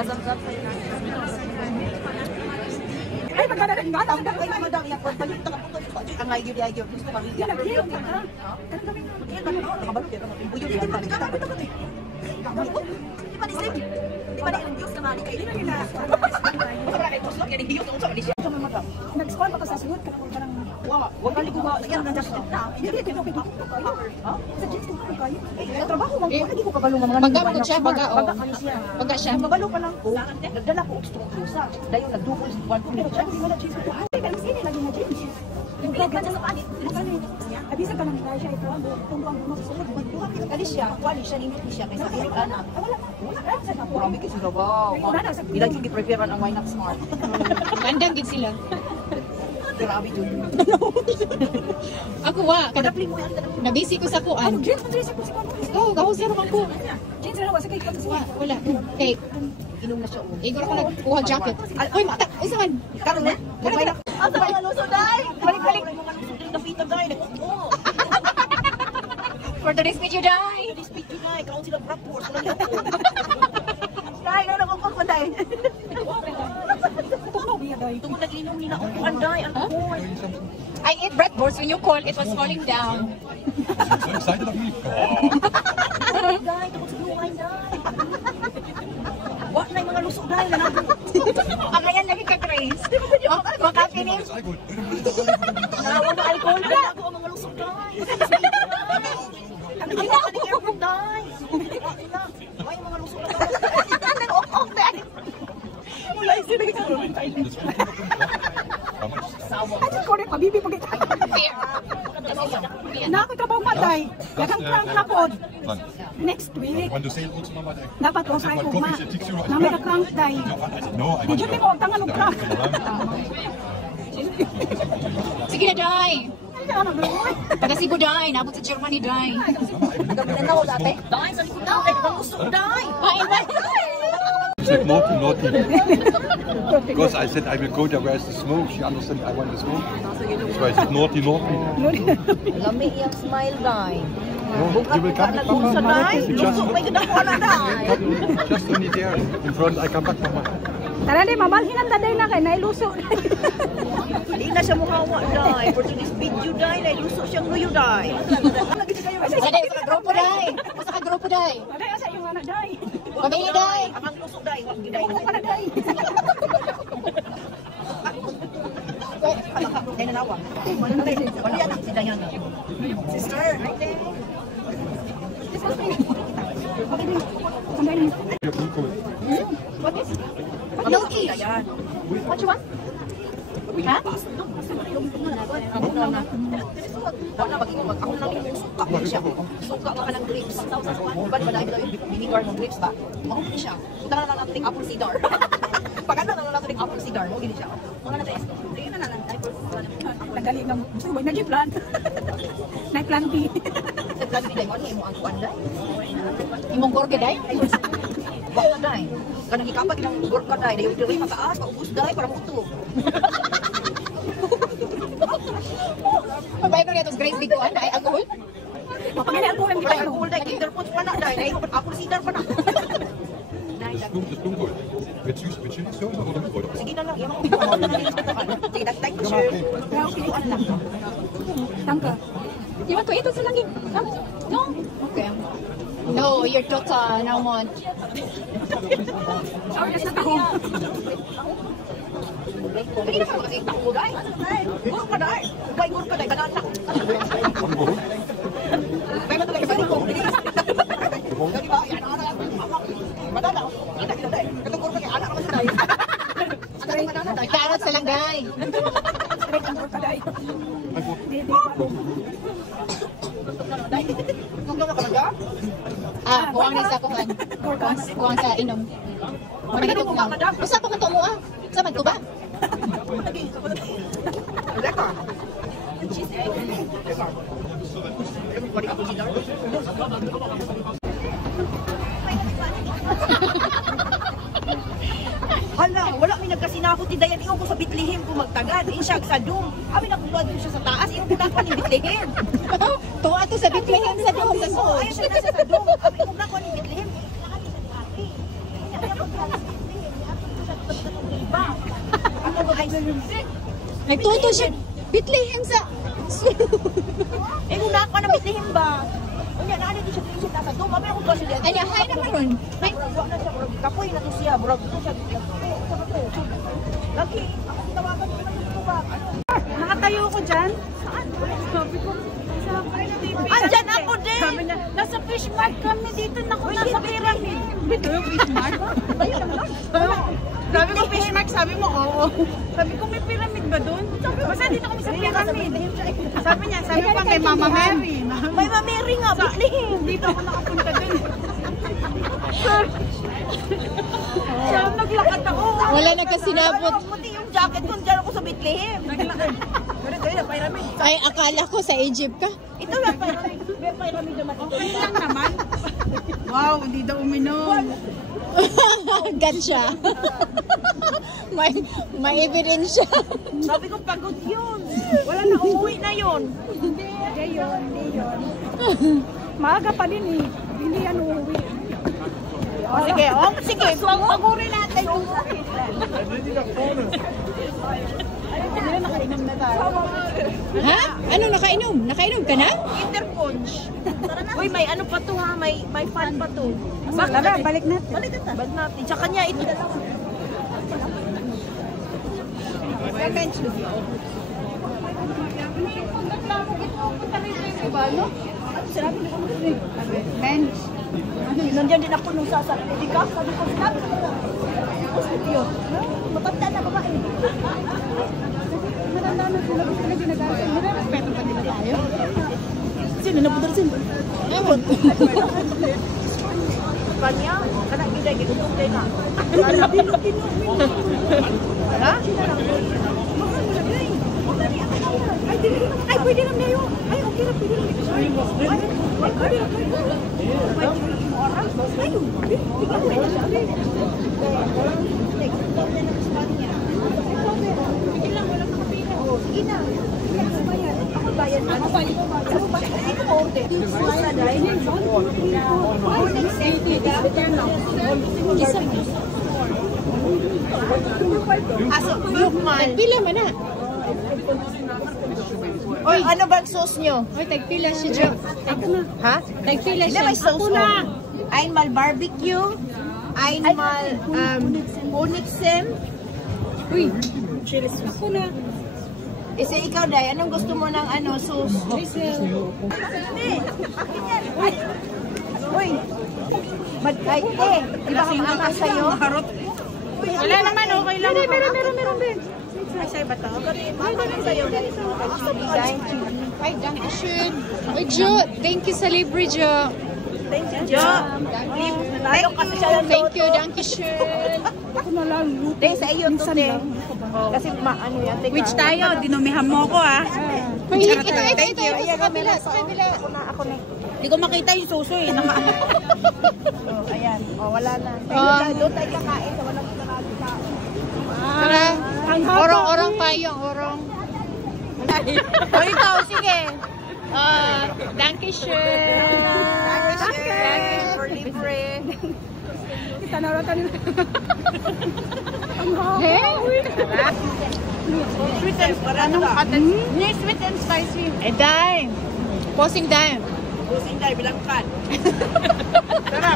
Ay, magkakaroon nga. Ay, madami yan. Balik ka po. Ang ayaw di ayaw. Gusto kami yan. Nakabalot yan. Uyo di yan. Di ba nisip? Di ba nilang Diyos kamali kayo? Di ba nila? Maraming Diyos lang yan. Hindi yung sa manisip. Nag-score pa ka sa suot. Parang... Huwag kali ko ba? Yan ang Diyos na. Hindi ko kayo. Sa Diyos ko kayo. Eh, trabaho mo. Hindi ko kabalo mga Baga mo siya, baga o. Baga siya. Mabalo pa lang ko. Nagdala ko obstructusa. Dahil nagdukol sa buwan ko. Hindi mo na cheese ko. Ay, pero sino lagi na change? Yung program sa panit. Abisa ka lang tayo siya ito. Tungkol mo sa suot. Kali siya. Wali siya. Nimit siya. Kaysa pilit anak. Wala. Marami kasi na wow. Ilan yung i-preferan ang wine up smart. Bandang gid sila. Grabe yun. Ako wa, kada Kadapling mo yan. nabisi ko sa kuan. Jeans, ang dressing ko si Kono. Oh, kahusay man ko. Jeans, ano ba? Sa kay Kono. Wala. Kay Inom na siya. Igor ako nagkuha jacket. Oy, mata. Isa man. Karon na. Nagmay na. Asa mga luso dai? Balik-balik. Kapita dai. For today's video, die. This video dai. Karon sila rapport. Dai, na ko ko dai. Tungod nag-inom nila ako anday. I ate breakfast when you called. It was falling down. So excited of me. Dai, tungod sa buhay dai. Wa na mga luso dai na. Ang ayan lagi ka, Grace. Makakinis. Nawa na alcohol na ako ang mga luso dai. Ang ina ka ni Airport dai. Ay mga luso dai. Nag-ok dai. Wala isi na karon tayo. Ay, sorry, pabibi pag Fair. Nakakatrabaho pa tayo. Lagang prank na po. Next week. When you say also Mama, Dapat ko sa ko ma. Na may prank tayo. no, I Di dyan mo, tangan ng prank. Sige na, die. Taga Cebu, die. Nabot sa Germany, die. Nagkakilanaw dati. Dai, sa likod na. Ang luso dai. said naughty, naughty. Because I said I will go there, where's the smoke? She understood I want the smoke. So I said naughty, naughty. Lami iyang smile dai. No, you will come back, Mama. You just only there in front. I come back, Mama. Tara di, mamalhin ang daday na kay nailuso. Hindi na siya muhawa dai. For today's video dai, nailuso siyang nuyo dai. Sa grupo, die. Sa grupo, die. Aday, asa yung anak day. Pamili, die. Ang luso dai, wag giday. Ako ka na day. Ay nanawa. Wala yan si Diana. Sister, right there. What is it? Milky. What you want? Ha? Wala mag-iwag. Ako na lang suka mo siya. Suka ka ng grapes. Diba ba dahil vinegar ng grapes ba? Mahuli siya. Punta na lang natin apple cider. Paganda na lang natin apple cider. Mahuli siya. Mga na tayo. Tingnan na lang tayo. Nagaling ng subay na plan. Nag-plan B. Sa plan B, ano mo ang kuanda? Imong gorge, die? Baka dahil. Kanang ikapag ng gorka dahil. Dahil yung dili mataas, paubos dahil para muto. Mabay ko nga Grace Big One. Ay, alcohol? Pagkali ako yung Ay, alcohol dahil. Kinder po pa na dahil. Apple cider pa na. Das Blumenkohl. Mit Chili Sauce oder mit Kräuter? Sige na lang. Sige, dagdag ko siya. Tangka. You want to eat also lagi? No? Okay. No, you're total. No more. Sorry, nasa taho. Hindi na parang kasi tako dahil. Gorka dahil. Ubay gorka dahil. Banana. Ubay mo talaga balik ko. Lagi ba? Yan ang anak. Banana. Kita kita dahil. Katong gorka kaya anak naman sa dahil. Anak banana dahil. Carrots na lang, day. Straight ang burka day. Kung gano'n ka lang Ah, kuwang na sa kuhan. Kuwang sa inom. Manigitog na. Basta pa man to mo ah. Sa man to ba? Leka. Hala, wala may nagkasinakot ni Dayan. Iyon ko sa Bethlehem kung magtagad. Insya sa Dum. Amin nakuha doon siya sa taas. Iyon pinakon ni Bethlehem. Tuwa to sa Bethlehem sa doon sa Oo, soul. ayun siya nasa sa Dum. Amin kung nakuha ni Bethlehem. Nagtuto siya. Bethlehem sa... Eh, kung na ako na Bethlehem ba? Unya, naano din siya pinsit nasa to. Mabaya ko kasi diyan. Ay, hay naman ron. Hay. Wala na siya. Kapoy na to siya. Bro, ito siya. Lagi, ako tinawagan ko na ito ba? Nakatayo ko dyan. Saan? Sabi ko, Andyan ako din! sabi niya, nasa fish mart kami dito. Naku, nasa pyramid. Dito yung fish mart? Sabi ko fish mart, sabi mo oo. Sabi ko may pyramid ba doon? Basta dito kami sa pyramid. Sabi niya, sabi ko kay Mama Mary. May mameri nga, Bethlehem! Dito ako nakapunta doon. Siya, naglakad ako. Wala nagkasinabot. Buti yung jacket ko, dyan ako sa Bethlehem. Pero tayo na, pyramid. Ay, akala ko sa Egypt ka. Ito lang, pyramid. May pyramid naman ito. Okay lang naman. Wow, hindi daw uminom. Gotcha. may ebidensya. Sabi ko, pagod yun. Wala na, umuwi na yun. Hindi yun. Maaga pa din eh. Hindi yan uuwi. O, sige, pag-uri natin yung Hindi na nakainom na tayo. Ha? Ano, nakainom? Nakainom ka na? Interpunch. Uy, may ano pa to ha, may fan pa to. Tara, balik natin. Balik natin. Sa kanya, ito. Bench. Nandiyan din ako nung sasakit. Hindi ka? Sabi ko, sabi ko. Yun. Matanda na babae. Matanda na sila. Sila ginagamit. Nire-respeto pa nila tayo. Sino na pudar sino? Ewan. Kanya, kanak gida gitu tunday na. Ha? Ay, pwede lang na yun. Ay, okay lang, pwede lang. Ay, pwede lang. Aso, Lukman. Tagpila man na. Oy, ano bang sauce nyo? Oy, tagpila siya, Jo. Ha? Tagpila Hindi siya. may sauce ko. Einmal barbecue, einmal Honigsim. Uy, Ako na. Isa ikaw, Day, anong gusto mo ng ano, sauce? Uy! Ay, di ba ang ama sa'yo? Wala naman, okay lang. Meron, Ben. Ay, sa'yo ba ito? Ay, meron sa'yo. ay, dankeschön. Uy, Jo, thank you sa libre, Jo. Thank you, Jo. Thank you, dankeschön. Ako na lang. Day, sa iyo to, Day. Kasi ano yan, teka. Which tayo? Dinumihan mo ko ah. Uy, ito, sa kabila, sa kabila. Ako na. Hindi ko makita yung suso eh. Oh, ayan. Oh, wala na. Doon tayo kakain sa walang kinakain. Tara, orong-orong tayo, orong. O ikaw, sige. Dankeschön. Dankeschön for libre. Tanaratan nila. Hey? Sweet and anong katas? Sweet and spicy. Eh, dime. Posing dime. Busing tayo, bilangkan. Tara.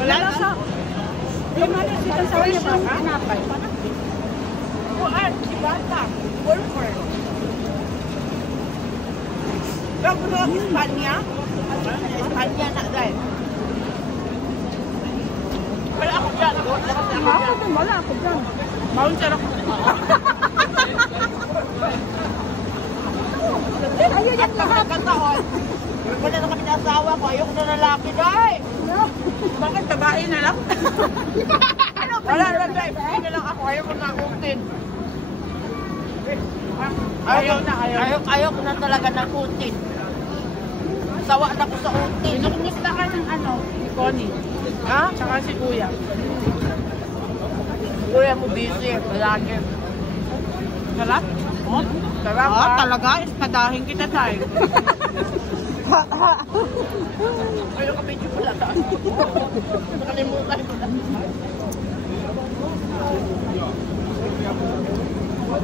Wala na sa... Yung ano, sweet and sour niya ba? Tinapay. Kuan, si Bata. Wolfer. Pero Espanya? Espanya na dahil. Wala ako dyan. Wala ako dyan. Maun sarap. Ayun yan lahat. Kataon. Wala na kami asawa ko. Ayoko na lalaki dahil. Bakit babae na lang? Wala na dahil. Hindi na lang ako. Ayoko na kutin. Ayaw ko na talaga ng kutin. Sawa na ko sa kutin. Kumusta ka ng ano? Ni Connie. Ha? Tsaka si Kuya. Kuya mo busy. Palagi. Sarap? Oh? Sarap Oo, ha? talaga. Ispadahin kita tayo. Ay, nakabidyo pala ka. Nakalimutan ko na.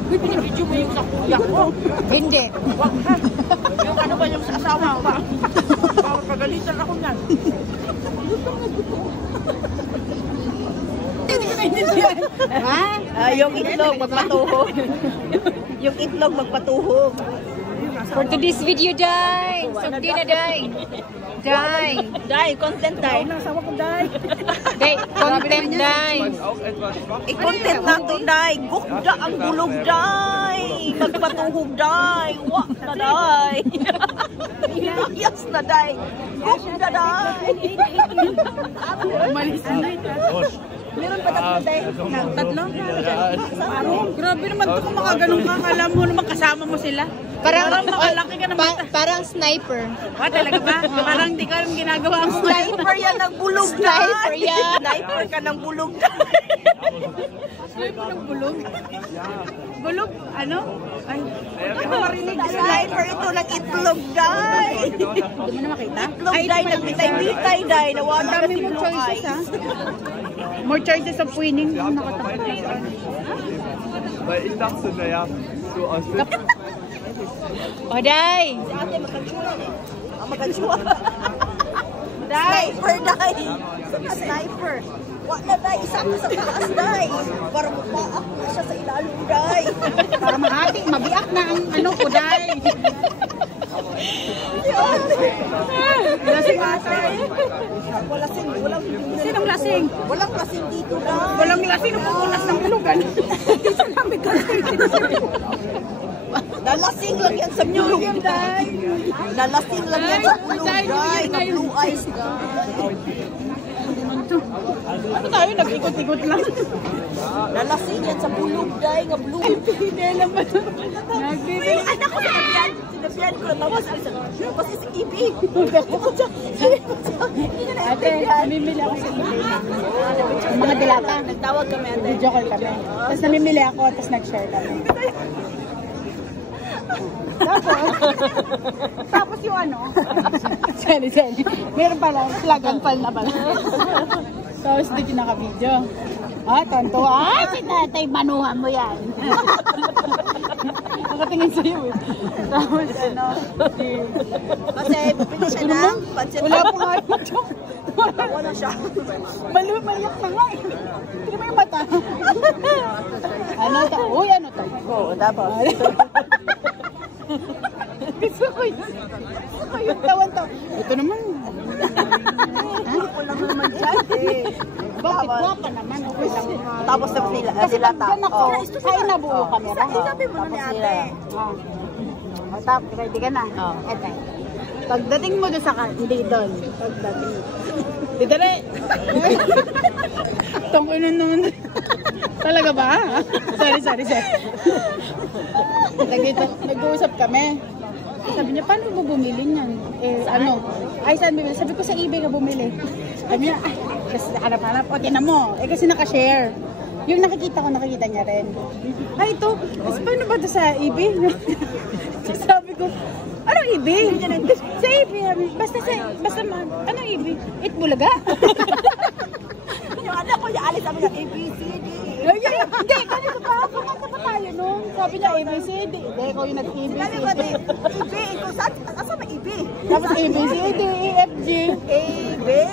Binibidyo mo yung sa kuya ko. Hindi. Yung ano ba yung sa asawa ko ba? Pagalitan ako niyan. Ha? Yung itlog magpatuhog. Yung itlog magpatuhog. For today's video, Day. Sugdi na, Day. Day. Day, content day. Nasawa ko dahil. Day, content, Day. I-content nato day. Gukda ang bulog day. Magpatuhog day. Wak na day. Yes na day. Gukda day. Umalis na. Meron pa tatlo day. Tatlo? Grabe naman ito kung makaganong ka. Alam mo naman kasama mo sila. Parang makalaki ka naman. Parang sniper. Talaga ba? Parang hindi ka rin ginagawa ang Sniper yan ng bulog day. Sniper yan. Sniper ka ng bulog day. Sniper ng bulog. Bulog? Ano? Ay, marinig sila. Sniper ito ng itlog day. Hindi mo na makita? Itlog day. Nagmitay-mitay day. Nawala Ang na dami si mo Blue choices, Eyes. ha? More choices of winning. Ang nakatapos. Weil ich dachte, naja, so aus O, Day. Si ate magkatsura eh. Magkatsura. Sniper day. Sniper. Wala na day. Isa ko sa taas day. Para mapaak na siya sa ilalim day. Para mahati, mabiak na ang ano ko dahil. Lasing ate. Walang Sinong lasing? walang lasing dito day. Walang lasing na pupunas ng bulugan. Sinabi ko Nalasing lang yan sa New Year day. Nalasing lang yan sa blue day. Ng Blue Eyes day. ano tayo? Nag-ikot-ikot lang. Nalasing yan sa bulog day. Nga blue. Hindi naman. Uy, anak ko sinabihan. Sinabihan ko. Tapos kasi si Ibi. Ate, namimili ako sa eBay. Ang mga dilata. Nagtawag kami ate. Video call kami. Tapos namimili ako, tapos nag-share kami. Tapos yung ano? Sorry. Meron pala, slagan pal na pala. Tapos di kinaka-video. Tonto. Si tatay, manuhan mo yan. Nakatingin sa'yo eh. Tapos Kasi bumili siya ng pansit. wala po nga yung mata. Tawa na siya. Maliyak na nga eh. Hindi mo yung mata. Ano to? Uy, ano to? Oo, dapat. Gusto ko yun. Gusto ko yung tawan to. Ito naman. Ako lang naman dyan eh. Bakit guwapa naman? Okay lang. Tapos tapos nila. Dilata. Yan ako. Ay, nabuo kamera. Sabi mo na ni ate. Tapos, ready ka na? Eto. Pagdating mo doon sa hindi doon. Pagdating. Didere. Tungkol na naman. Talaga ba? Sorry. Nag-uusap kami. Sabi niya, paano mo bumili niyan? Ano? Ay, saan bumili? Sabi ko sa eBay ka bumili. Sabi niya, kasi hanap-hanap. O, tinan mo. Kasi nakashare. Yung nakikita niya rin. Ay, ito. Kasi paano ba ito sa eBay? Sabi ko, anong eBay? Sa eBay. Basta anong eBay? Itbulaga. Yung anak ko, yung alis sabi niya, ABCD. Hindi, kanina pa. Kumanta pa tayo nung. Sabi niya ABCD. Hindi, ikaw yung nag-ABCD. Sabi ko, EB. Ikaw, saan ba EB? Tapos ABCD, EFG. eBay.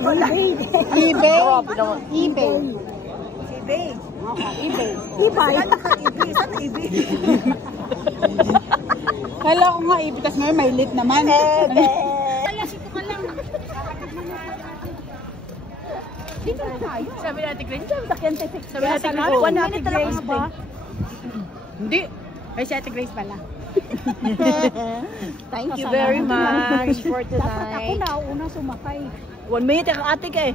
eBay. eBay. eBay. eBay. eBay. Saan na EB? Kala ko nga eBay, tapos ngayon may lit naman. Sabi natin Grace, sabi natin Grace, 1 natin Grace ba? Hindi. Ay, si Ate Grace pala. Thank you very much for Dapat ako tonight. na una sumakay. 1 minute ang ate ka eh.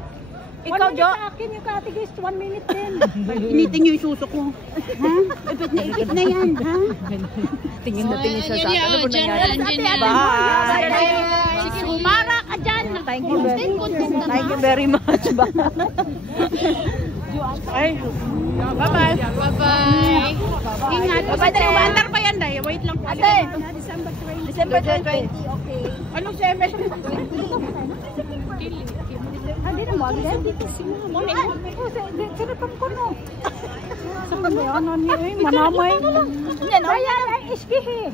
Ikaw, Jo? Sa akin, yung Ate Grace, 1 minute din. Initin niyo yung suso ko. Ha? Ipit na yan, ha? Tingin na tingin siya sa akin. Ano ba nangyari? Bye! Sige, humara ka dyan. Thank you very much. Bye. Ay, bye-bye. Bye-bye. Ingat. Bye-bye. Umandar pa yan, Day. wait lang po. Ate! December 20. December 20, okay. Anong semester? Hindi na mo, hindi ko siya. Sinapan ko no. Sabi ano niya eh, manamay. Ayan, ay iskihi.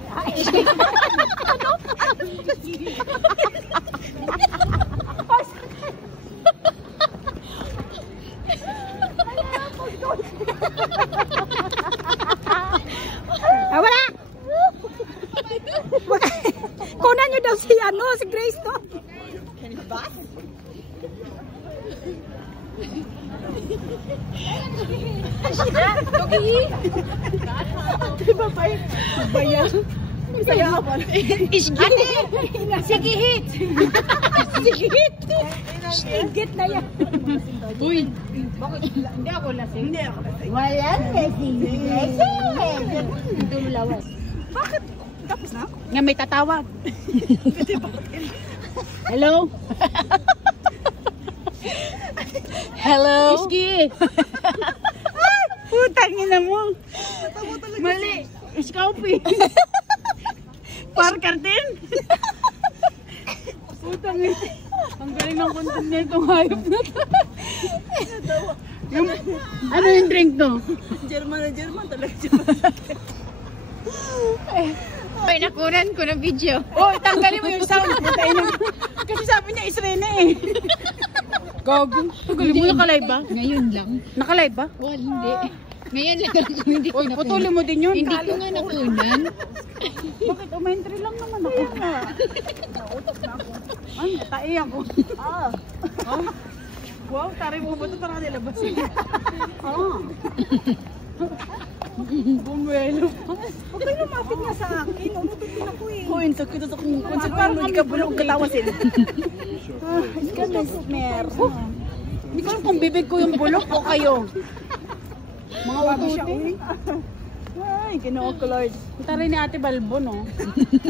Ano? Wala! Kunan nyo daw si si Grace to. Diba ba? Bayan. Saya ako. Isgihit. Sigihit. Sigihit. Sigihit na yan. Uy. Bakit? Hindi ako lasing. Hindi ako lasing. Walang lasing. Dulawas. Bakit? Tapos na? Nga may tatawag. Hello? Hello? Iski. Putang ina mo. Mali. Iskaupi. Parkartin. Putang ina. Ang galing ng content na itong hayop na to. Ano yung drink to? German talaga. Ay, nakunan ko ng video. Oh, tanggalin mo yung sound. Kasi sabi niya Israel eh. Gago. Tanggalin mo, nakalive ba? Ngayon lang. Nakalive ba? Well, hindi. Ngayon lang ako hindi ko nakunan. Putulin mo din yun. Hindi ko nga nakunan. Bakit? Umentry lang naman ako. Nautos na ako. Ay, natai ako. Ah. Wow, tari mo ba ito para nilabas yun? Ah. Bumuelo. Huwag kayo lumapit nga sa akin. Unututin ako eh. Kuhin, kita ito kung konsep parang hindi ka bulong katawa sila. Ika mer. Hindi ko alam kung bibig ko yung bulok o kayo. Mga ututin. Ay, Ginoo ko Lord. Taray ni Ate Balbo, no?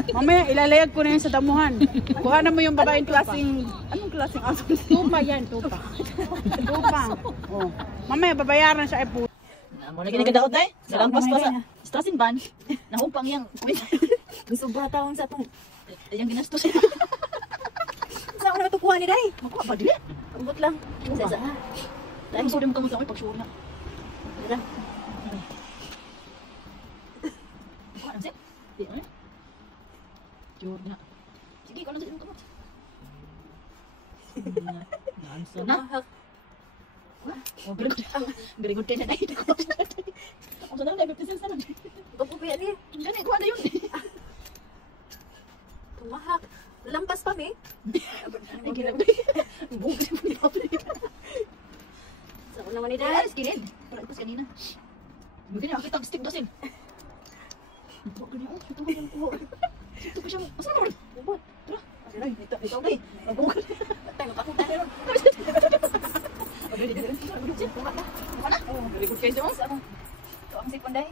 Mamaya, ilalayag ko na yan sa damuhan. Kuhanan mo yung babaeng klaseng... Anong klaseng aso? Tupa yan, tupa. Tupa. Oh. Mamaya, babayaran siya ay po. Muna ginagadaot na eh. Sa lampas pa sa strasin ban. Nahumpang yang. Ang sobra taon sa itong. Yung ginastos. Saan ako naman ito kuha ni Day? Makuha ba din? Ambot lang. Sa. Dahil gusto din mo kamusta ko pag-sure na. Dada. Kuha lang siya. Di ano eh. Sure na. Sige, kuha lang siya yung kamot. Nanso na. Oh, very good na dahil ako. Ang sana na 50 cents na. Papupiya niya. Gani ko na yun. Tumahak. Lampas pa mi. Ay ginagay. Bugay mo ni Papa. Sa una man ni Dad, skinhead. Lampas kanina. Bugay na kita stick dosin. Bugay niya. Ito mo yung kuha. Ito pa siya. Asa naman? Bubot. Tara. Ito dai. Bugay. Tayo pa ko tayo. Very good kayo Jones. Ito ang sipon dahi.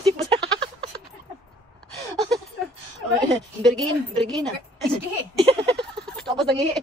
Sipon. Bergin na. Sige. Tapos nang ihi.